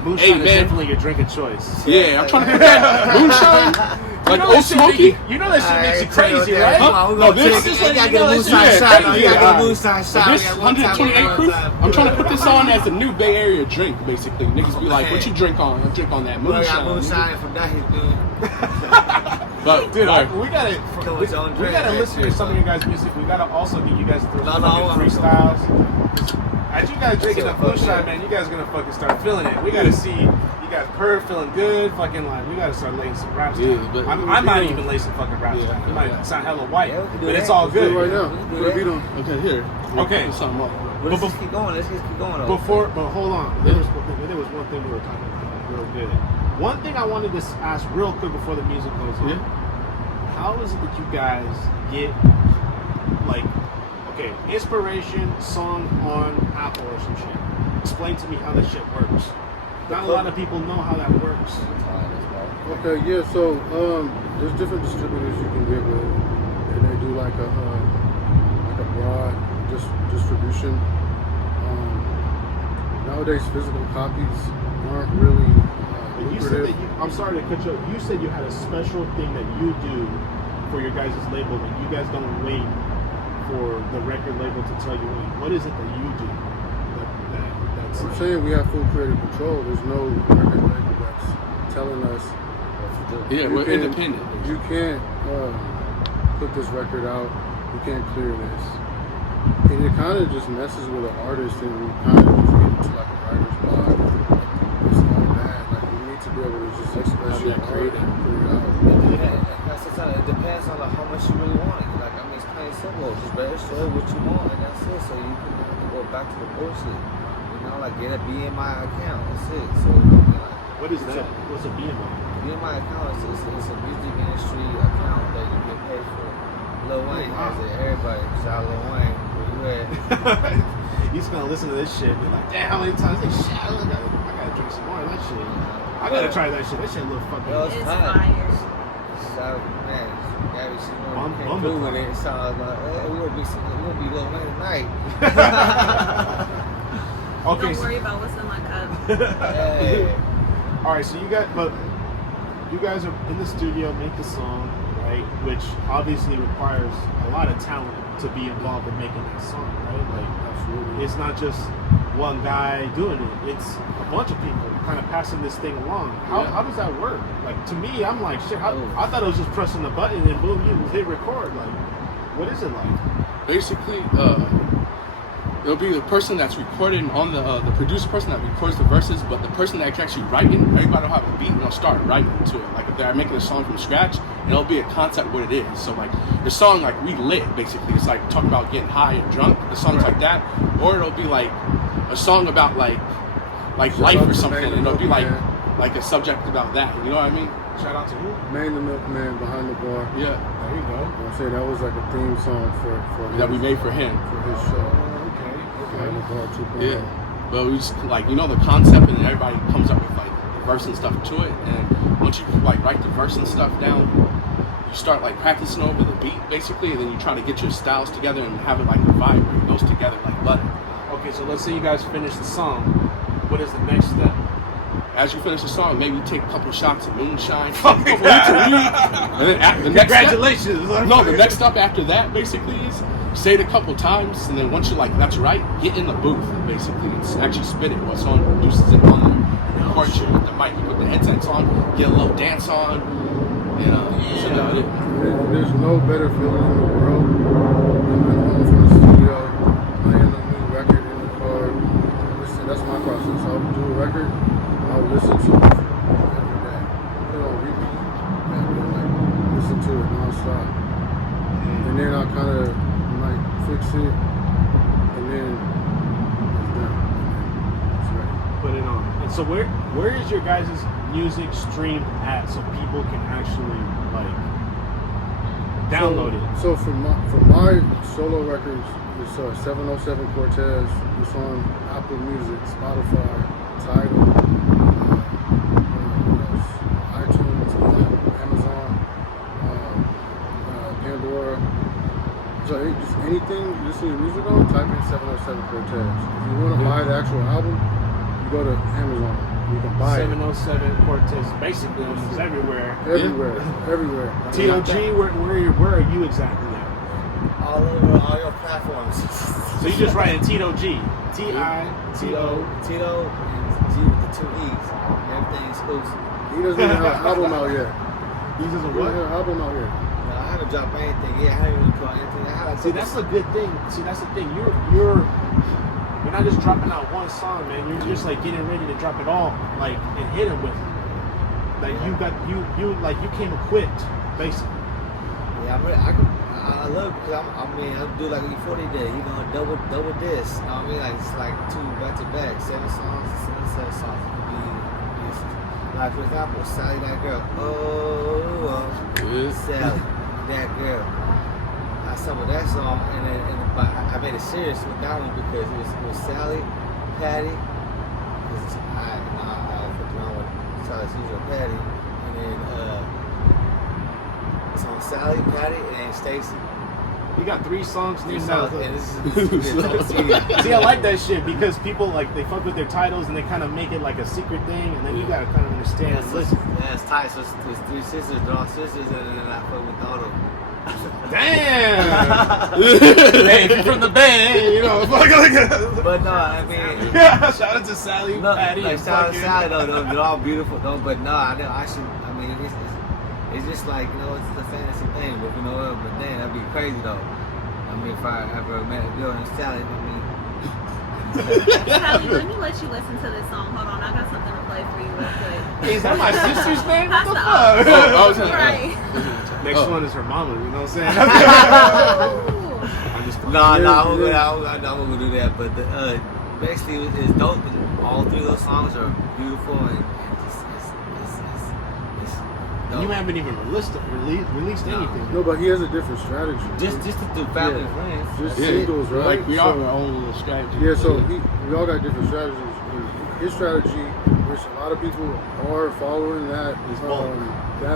Moonshine hey, is definitely your drinking choice. Yeah, I'm trying to put that moonshine, like Old Smoky. You know that shit makes you crazy, right? No, this is you like, gotta get a moonshine shot. You gotta get a moonshine So shot. this 128 proof, I'm trying to put this on as a new Bay Area drink, basically. Niggas be like, what you drink on? I drink on that I got moonshine. moonshine from that his dude. But, Dude, like, we gotta listen to some of your guys' music. We gotta also get you guys through freestyles. As you guys drinking that moonshine, man, you guys are gonna fucking start feeling it. We gotta see you guys feeling good, fucking like we gotta start laying some raps down. but I might even lay some fucking raps down. It might sound hella white, but it's all Do it good. right now. Put a beat on. okay, here. Okay. Put something up. Let's just keep going. Let's just keep going. But hold on. There was one thing we were talking about real good. One thing I wanted to ask real quick before the music goes on. How is it that you guys get like inspiration song on Apple or some shit? Explain to me how that shit works. Not a lot of people know how that works. Okay, yeah, so there's different distributors you can get with, and they do like a broad distribution. Nowadays, physical copies aren't really You said that I'm sorry to cut you off. You said you had a special thing that you do for your guys' label, that you guys don't wait for the record label to tell you what is it that you do? I'm saying we have full creative control. There's no record label that's telling us what to do. Yeah, we're independent. You can't put this record out. You can't clear this. And it kind of just messes with an artist, and we kind of just get into like a writer's block. It's all bad. Like you need to be able to just express your art and put it out. It depends on like how much you really want it. Like, I mean, it's kind of simple. Just better show what you want, and that's it. So you can go back to the bullshit. You know, like get a BMI account. That's it. So what is that? What's a BMI? BMI account is it's a music industry account that you get paid for. Lil Wayne has it. Everybody, shout out Lil Wayne. Where you at? He's gonna listen to this shit and be like, damn, how many times they shit? I gotta drink some more of that shit. I gotta try that shit. That shit look fucking. It's It's hot. fire. So, man, Gabby, she Bum- came bum through the with it. So I was like, hey, we're gonna be Lil Wayne tonight. Okay. Don't So, worry about what's in my cup. Hey. all right. So you guys are in the studio, make the song, right? Which obviously requires a lot of talent to be involved in making that song, right? Like, Absolutely. it's not just one guy doing it. It's a bunch of people kind of passing this thing along. How does that work? Like, to me, I'm like, shit, I thought it was just pressing the button and boom, you hit record. Like, what is it like? Basically, it'll be the person that's recording on the produced person that records the verses, but the person that's actually writing, everybody will have a beat and they'll start writing to it. Like if they're making a song from scratch, it'll be a concept what it is. So like the song like we lit basically, it's like talking about getting high and drunk, the songs like that, or it'll be like a song about like life or something, and it'll be like a subject about that. You know what I mean? Shout out to who? Man the Milkman behind the bar. Yeah, There you go. I say that was like a theme song for that we made for him. for his show. Okay. Behind the bar 2.0. Yeah, but we just like the concept, and then everybody comes up with like the verse and stuff to it. And once you like write the verse and stuff down, you start like practicing over the beat basically, and then you try to get your styles together and have it like a vibe where it goes together like butter. Okay, so let's say you guys finish the song. What is the next step? As you finish the song, maybe take a couple shots of moonshine, and then the next Congratulations. No, the next step after that basically is say it a couple times, and then once you're like, that's right, get in the booth basically and actually spit it. What song produces it on there? Record you with the mic, you put the headsets on, get a little dance on. You know, that's about it. There's no better feeling in the world than coming home from the studio, playing a new record in the car. Listen, that's my process. I'll do a record, I'll listen to it every day. Put it on repeat, and like listen to it nonstop. And then I'll kind of like fix it, and then it's done. It's ready. Put it on. And so where is your guys' music streamed at so people can actually like download it? So for my solo records, it's 707 Cortez. It's on Apple Music, Spotify, Tidal, iTunes, Amazon, Pandora. So just anything you listen to your music on, type in 707 Cortez. If you want to buy the actual album, you go to Amazon. You can buy 707 Cortez, basically almost everywhere. everywhere. Tito Gee, where are you exactly at? All over all your platforms. So you just write in Tito Gee. Tito. Tito and G with the 2 E's. Everything exclusive. He doesn't even have an album out yet. He doesn't He doesn't have an album out yet. No, I haven't dropped anything. Yeah, I haven't even put anything. See, that's a good thing. See, that's the thing. You're not just dropping out one song, man. You're just like getting ready to drop it all, like and hit it with it. Like you came equipped, basically. Yeah, I love it because I do like E40 did, double disc. You know what I mean? Like it's like 2 back to back, 7 songs, 7 songs. It could be like for example, Sally That Girl. Sally That Girl. I summoned that song but I made it serious with that one because it was Sally, Patty, because I fucked around with Sally Caesar and Patty, and then it's on Sally, Patty, and then Stacy. You got 3 songs named songs, out. and this is See, I like that shit because people like they fuck with their titles and they kind of make it like a secret thing, and then you gotta kind of understand. Listen, yeah, it's tight. So it's 3 sisters, they're all sisters, and then I fuck with all of them. damn. Hey, if you're from the band, But no, I mean, shout out to Sally, no, Patty, like, and shout out fucking. to Sally though. They're all beautiful though. But no, I mean, it's just like it's a fantasy thing. But but then that'd be crazy though. I mean, if I ever met a girl named Sally, I mean. Sally, let me let you listen to this song. Hold on, I got something to play for you real quick. Is that my sister's name? What the That's fuck? I was gonna Right. Next one is her mama. You know what I'm saying? Ooh. I'm just No, I'm gonna do that. But basically, it's dope. All 3 of those songs are beautiful and it's dope. You haven't even released anything. No, but he has a different strategy. Just to do family and friends. Just singles, right? Like we all have our own little strategy. Yeah, so we all got different strategies. his strategy, which a lot of people are following that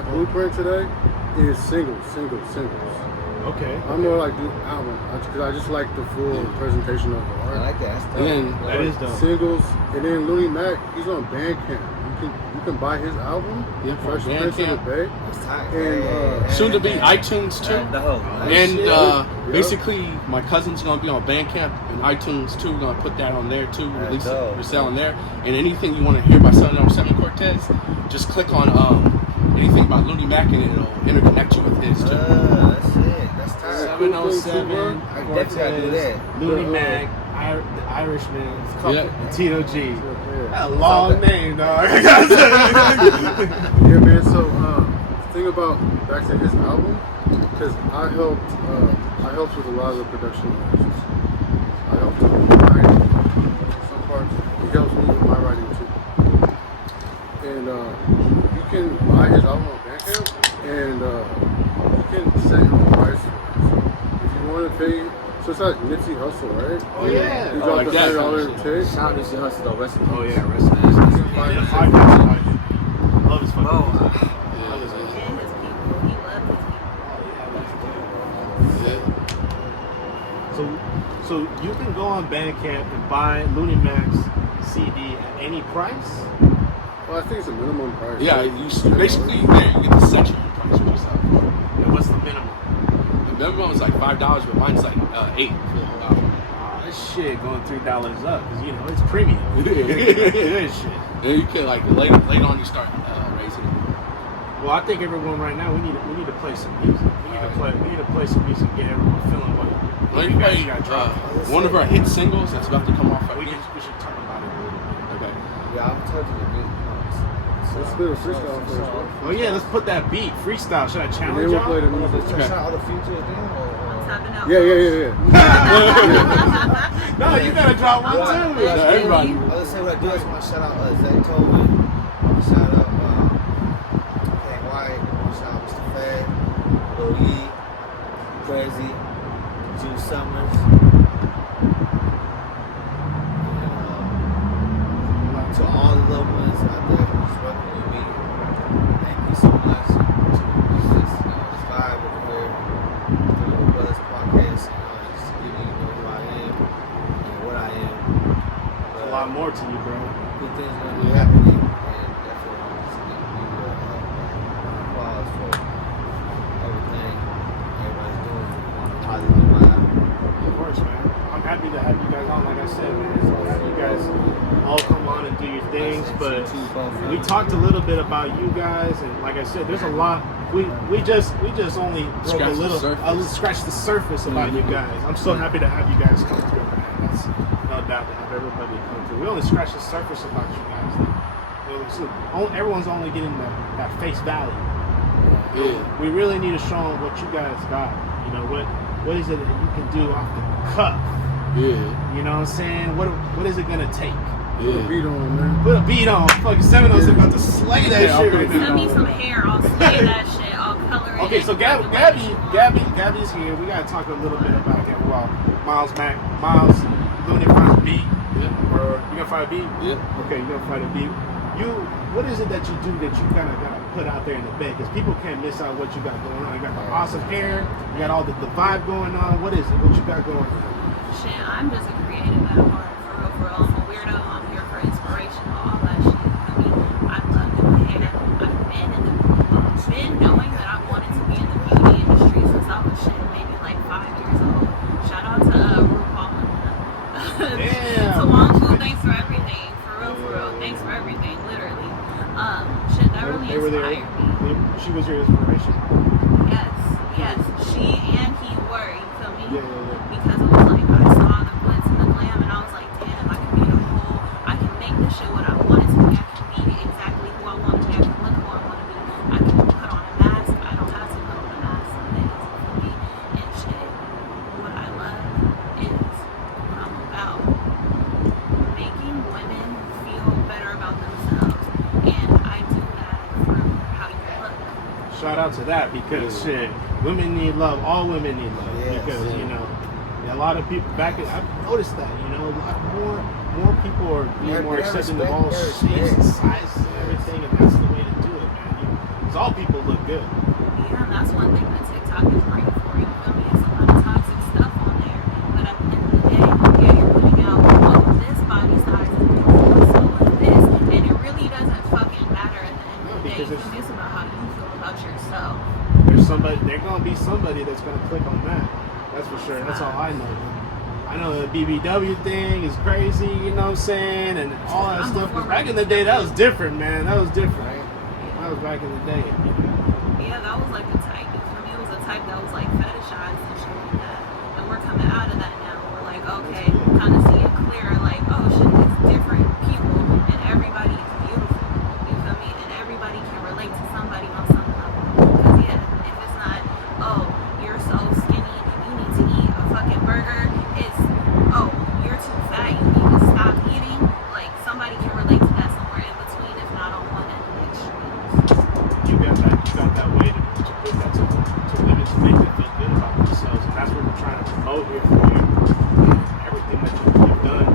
blueprint today, is singles. Okay. I'm more like do album because I just like the full presentation of the I art. like that. That's dope. And then That is dope. Singles, and then Looney Mack, he's on Bandcamp. You can buy his album, Yeah, Fresh from Prince of the Bandcamp. Bay. It's tight. And, soon to be iTunes too. And basically, my cousin's gonna be on Bandcamp and iTunes too. We're gonna put that on there too. Release it dope. for sale on there. And anything you want to hear by 707 Cortez, just click on anything about Looney Mack and it'll interconnect you with his too. That's it. That's tight. 707 I definitely gotta do that. Looney Mack, the Irishman, Yeah. and Tito Gee. Yeah. A long name, dog. Yeah, man. So the thing about back to his album, because I helped with a lot of the production arrangements. I helped with the writing, some parts. He helps me with my writing too. And you can buy his album on Bandcamp, and you can set your own price for it. So if you want to pay, so it's like Nipsey Hussle, right? Oh, yeah. He Oh, dropped like the that. $100 tape. Shout out to Nipsey Hussle though. Rest in peace. Oh yeah, rest in peace. Buy Yeah, his I tape. love his fucking Bro, music. And his people. He loved his people. So you can go on Bandcamp and buy Looney Mack's CD at any price. Well, I think it's a minimum price. Yeah, basically there you get the section price for yourself. And what's the minimum? The minimum is like $5, but mine's like $8 for the whole album. Oh, this shit going $3 up because you know it's premium. Yeah. This shit. And you can like later on you start raising it. Well, I think everyone right now we need to play some music. We need to play some music, get everyone feeling what Let you me guys play got dropped. one of our hit singles that's about to come off. We should talk about it a little bit. Okay. yeah, I'm touching the beat. Let's spit a freestyle first, bro. Oh yeah, let's put that beat freestyle. Should I And challenge then we'll play y'all? the music. Shout out all the futures then, I'm tapping out. Yeah. No, you gotta drop one too. Yeah, everybody. I was say what I do is my shout out Zach Tobin, my shout out King White, my shout out Mr. Fad, Lil Yee, Crazy, Juice Summers, and to all the loved ones out there who's working with me, thank you so much. This vibe over here, through the Brothers Podcast, just to give you who I am and what I am. There's a lot more to you, bro. Good things are going to be happening, and definitely want to give you applause for everything everybody's doing on a positive vibe. Of course, man. I'm happy to have you guys on. Like I said, man, you guys all come on and do your things. But we talked a little bit about you guys, and like I said, there's a lot. We just only broke a little, scratched the surface about you guys. I'm so happy to have you guys come through, man. That's no doubt to have everybody come through. We only scratched the surface about you guys. Everyone's only getting that face value. Yeah. We really need to show them what you guys got. You know, what is it that you can do off the cuff? Yeah. You know what I'm saying? What is it gonna take? Put a beat on, man. Put a beat on. Fucking 707 about to slay that Yeah, shit I'll right put a now. Send me some hair. I'll slay that shit. I'll color it. Okay, so Gabby's here. We gotta talk a little bit about Gabby. Well, Miles, Looney Mack's beat. Yeah. Or you gonna fight a beat? Yeah. Okay, you gonna fight a beat. What is it that you do that you kind of gotta put out there in the bed? Because people can't miss out what you got going on. You got the awesome hair. You got all the vibe going on. What is it? What you got going on? Shit, I'm just a creative at heart. For real. I'm a weirdo. I'm here for inspiration. All that shit. I mean, I love doing hair. I've been knowing that I wanted to be in the beauty industry since I was maybe like 5 years old. Shout out to RuPaul. Damn. So Wangfu, thanks for everything. For real. Thanks for everything. Literally. Shit, that really They were there. inspired me. She was your inspiration. Yes. She and he were. You feel me? Yeah. Because it was like I saw the glitz and the glam, and I was like, damn, I can be the whole. I can make this shit what I want it to be. I can be exactly who I want to be. I can look who I want to be. I can put on a mask. I don't have to put on a mask. Some days, you feel me? And shit, what I love is what I'm about. Making women feel better about themselves, and I do that through how you look. Shout out to that because shit, women need love. All women need love Yes. because you know a lot of people I've noticed that a more people are being more accepting of all shapes and sizes and everything, and that's the way to do it, man. Because all people look good. Yeah, and that's one thing that TikTok is great for. You feel me? It's a lot of toxic stuff on there, but at the end of the day, yeah, you're putting out, oh, this body size is beautiful, so is this, and it really doesn't fucking matter at the end of the day. because It's about how you feel about yourself. There's gonna be somebody that's gonna click on that. That's for sure. That's all I know. I know the BBW thing is crazy, you know what I'm saying, and all that stuff. But back in the day, that was different, man. That was different. That was back in the day. Yeah, that was like a type. For me, it was a type that was like fetishized and shit like that. And we're coming out of that now. We're like, okay, kind of see it clear. Like, oh shit, it's different people, and everybody is beautiful. You feel me? And everybody can relate to somebody on some level. Because yeah, if it's not, oh, you're so skinny, you need to eat a fucking burger. It's, oh, you're too fat, you need to stop eating. Like, somebody can relate to that somewhere in between, if not on one end of the extremes. You got that way to put that to women to make them feel good about themselves, and that's what we're trying to promote here for you. Everything that you've done,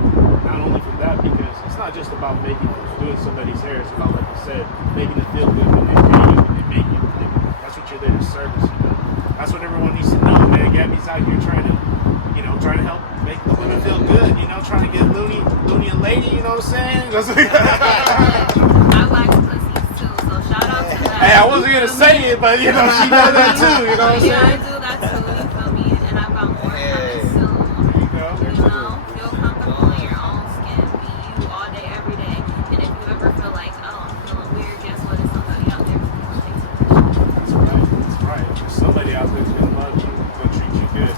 not only for that, because it's not just about doing somebody's hair. It's about, like you said, making them feel good when they pay you, when they make you. That's what you're there to service. You know, that's what everyone needs to know, man. Gabby's out here trying to help make the women feel good. You know, trying to get Looney a lady. You know what I'm saying? That's what I like pussies too, so shout out to that. Hey, I wasn't gonna say it, but you know she knows that too. You know what I'm Yeah, I saying? do that too, you feel me? And I've got more coming soon. There you go. You know, feel comfortable in your own skin, be you all day, every day. And if you ever feel like, oh, I'm feeling weird, guess what? There's somebody out there who's gonna take some. That's right. That's right. There's somebody out there who's gonna love you, who's gonna treat you good.